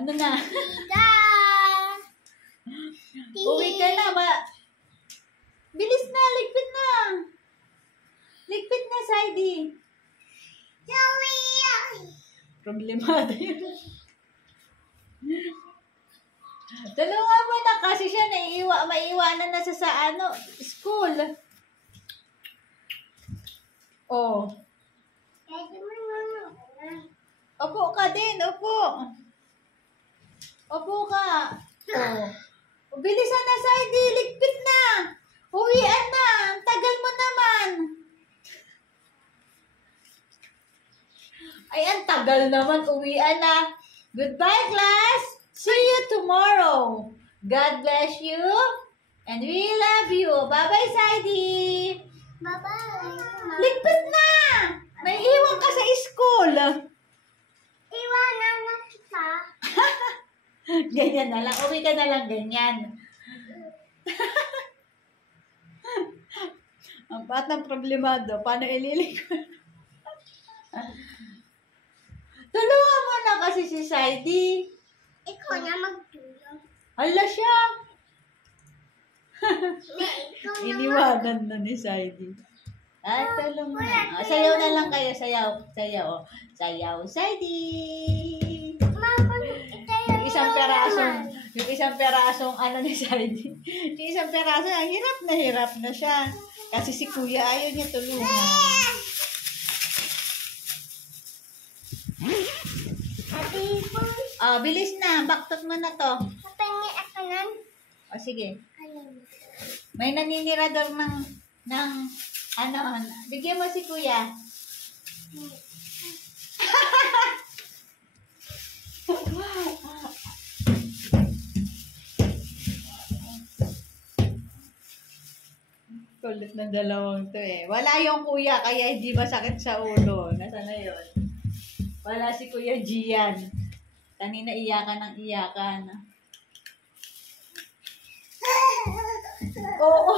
Ano na? Tita! Uwi ka na ba? Bilis na, ligpit na. Ligpit na, Saidi. Problemado yun. Tulungan mo na kasi siya maiiwanan na sa school. Oh. Opo ka din, opo. Opo ka. Oh. Bilisan na, Saidi. Ligpit na. Uwian na. Ang tagal mo naman. Ay, ang tagal naman. Uwian na. Goodbye, class. See you tomorrow. God bless you. And we love you. Bye-bye, Saidi. Bye-bye. Ligpit na. May iwan ka sa school. Iwanan na kita. Ganyan na lang. Uwi ka na lang ganyan. Ang batang problemado. Paano ililikod? Tulungan mo na kasi si Saidi. Ikaw na magtulong. Hala siya. Ikaw na Iniwanan na ni Saidi. Tulong na. Sayaw na lang kayo. Sayaw. Sayaw. Sayaw, Saidi. Yung isang perasong ni Saidi. Yung isang peraso, hirap na siya. Kasi si Kuya ayaw niya tulungan. Bilis na. Baktot mo na to. Papengi ako nan. Sige. Alin? May naninirador ng bigyan mo si Kuya. Kulit na dalawang to eh. Wala yung kuya, kaya hindi masakit sa ulo. Nasaan na yun? Wala si Kuya Gian. Kanina iyakan ng iyakan. Oo.